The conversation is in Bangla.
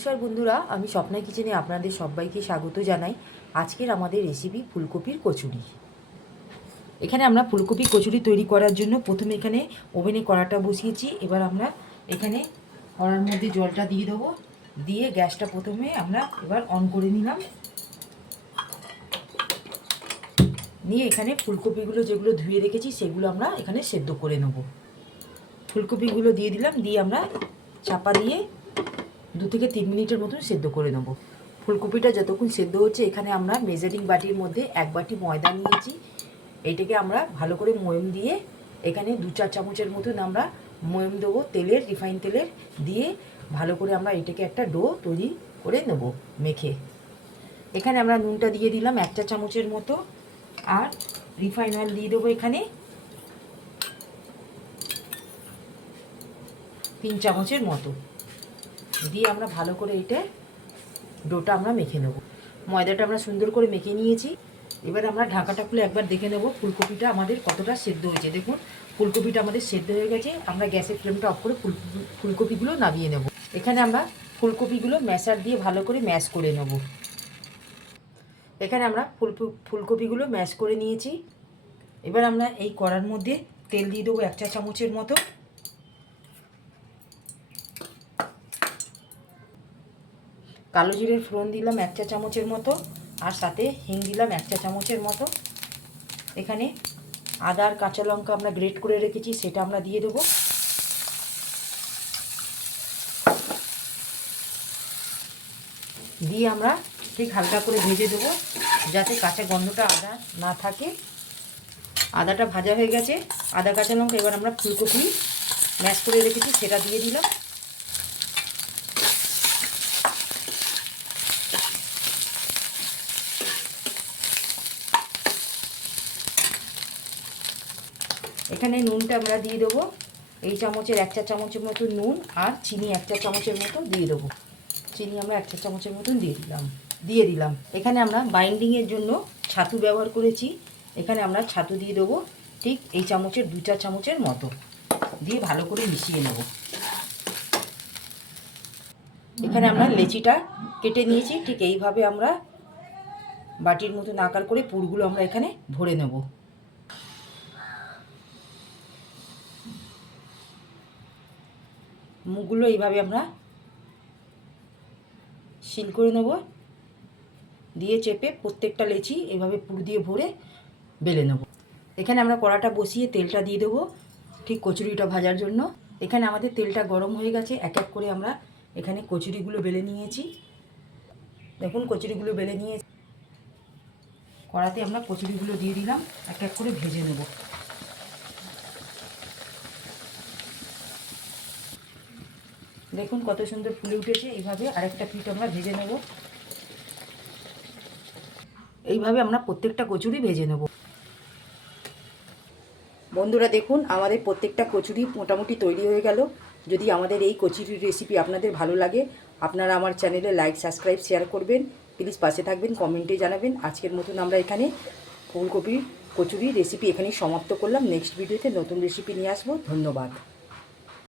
নমস্কার বন্ধুরা, আমি স্বপ্না কিচেনে আপনাদের সবাইকে স্বাগত জানাই। আজকের আমাদের রেসিপি ফুলকপির কচুরি। এখানে আমরা ফুলকপি কচুরি তৈরি করার জন্য প্রথমে এখানে ওভেনে কড়াটা বসিয়েছি। এবার আমরা এখানে কড়ার মধ্যে জলটা দিয়ে দেবো। দিয়ে গ্যাসটা প্রথমে আমরা এবার অন করে নিলাম। নিয়ে এখানে ফুলকপিগুলো যেগুলো ধুয়ে রেখেছি সেগুলো আমরা এখানে সেদ্ধ করে নেব। ফুলকপিগুলো দিয়ে দিলাম, দিয়ে আমরা চাপা দিয়ে 2 থেকে 3 মিনিটের মতন সেদ্ধ করে নেব। ফুলকপিটা যতক্ষণ সেদ্ধ হচ্ছে এখানে আমরা মেজারিং বাটির মধ্যে 1 বাটি ময়দা নিয়েছি। এইটাকে আমরা ভালো করে ময়ম দিয়ে এখানে 2-4 চামচের মতন আমরা ময়ম দেবো, তেলের, রিফাইন তেলের দিয়ে ভালো করে আমরা এটাকে একটা ডো তৈরি করে নেব মেখে। এখানে আমরা নুনটা দিয়ে দিলাম 1 চা চামচের মতো, আর রিফাইন অয়েল দিয়ে দেবো এখানে 3 চামচের মতো। দিয়ে আমরা ভালো করে এটা ডোটা আমরা মেখে নেব। ময়দাটা আমরা সুন্দর করে মেখে নিয়েছি। এবার আমরা ঢাকাটা খুলে একবার দেখে নেব ফুলকপিটা আমাদের কতটা সেদ্ধ হয়েছে। দেখুন ফুলকপিটা আমাদের সেদ্ধ হয়ে গেছে। আমরা গ্যাসের ফ্লেমটা অফ করে ফুলকপিগুলো নামিয়ে নেব। এখানে আমরা ফুলকপিগুলো ম্যাশার দিয়ে ভালো করে ম্যাশ করে নেব। এখানে আমরা ফুলকপিগুলো ম্যাশ করে নিয়েছি। এবার আমরা এই কড়ার মধ্যে তেল দিয়ে দেবো 1 চা চামচের মতো। কালো জিরের ফোড়ন দিলাম 1 চা চামচের মতো, আর সাথে হিং দিলাম 1 চা চামচের মতো। এখানে আদা আর কাঁচা লঙ্কা আমরা গ্রেট করে রেখেছি, সেটা আমরা দিয়ে দেবো। দিয়ে আমরা ঠিক হালকা করে ভেজে দেবো যাতে কাঁচা গন্ধটা আদা না থাকে। আদাটা ভাজা হয়ে গেছে, আদা কাঁচা লঙ্কা। এবার আমরা ফুলকপি ম্যাশ করে রেখেছি সেটা দিয়ে দিলাম। এখানে নুনটা আমরা দিয়ে দেবো এই চামচের 1 চা চামচের মতো নুন, আর চিনি 1 চা চামচের মতো দিয়ে দেবো। চিনি আমরা 1 চা চামচের মতন দিয়ে দিলাম। এখানে আমরা বাইন্ডিংয়ের জন্য ছাতু ব্যবহার করেছি। এখানে আমরা ছাতু দিয়ে দেবো ঠিক এই চামচের 2 চা চামচের মতো, দিয়ে ভালো করে মিশিয়ে নেব। এখানে আমরা লেচিটা কেটে নিয়েছি। ঠিক এইভাবে আমরা বাটির মতন আকার করে পুরগুলো আমরা এখানে ভরে নেব। মুখগুলো এইভাবে আমরা সিল করে নেব, দিয়ে চেপে প্রত্যেকটা লেচি এইভাবে পুর দিয়ে ভরে বেলে নেব। এখানে আমরা কড়াটা বসিয়ে তেলটা দিয়ে দেবো ঠিক কচুরিটা ভাজার জন্য। এখানে আমাদের তেলটা গরম হয়ে গেছে। এক এক করে আমরা এখানে কচুরিগুলো বেলে নিয়েছি। দেখুন কচুরিগুলো বেলে নিয়ে কড়াতে আমরা কচুরিগুলো দিয়ে দিলাম, এক এক করে ভেজে নেব। দেখুন কত সুন্দর ফুলে উঠেছে। এইভাবে আরেকটা পিঠ আমরা ভেজে নেব। এইভাবে আমরা প্রত্যেকটা কচুরি ভেজে নেব। বন্ধুরা দেখুন আমাদের প্রত্যেকটা কচুরি মোটামুটি তৈরি হয়ে গেল। যদি আমাদের এই কচুরির রেসিপি আপনাদের ভালো লাগে, আপনারা আমার চ্যানেলে লাইক, সাবস্ক্রাইব, শেয়ার করবেন। প্লিজ পাশে থাকবেন, কমেন্টে জানাবেন। আজকের মতন আমরা এখানে ফুলকপির কচুরি রেসিপি এখানেই সমাপ্ত করলাম। নেক্সট ভিডিওতে নতুন রেসিপি নিয়ে আসবো। ধন্যবাদ।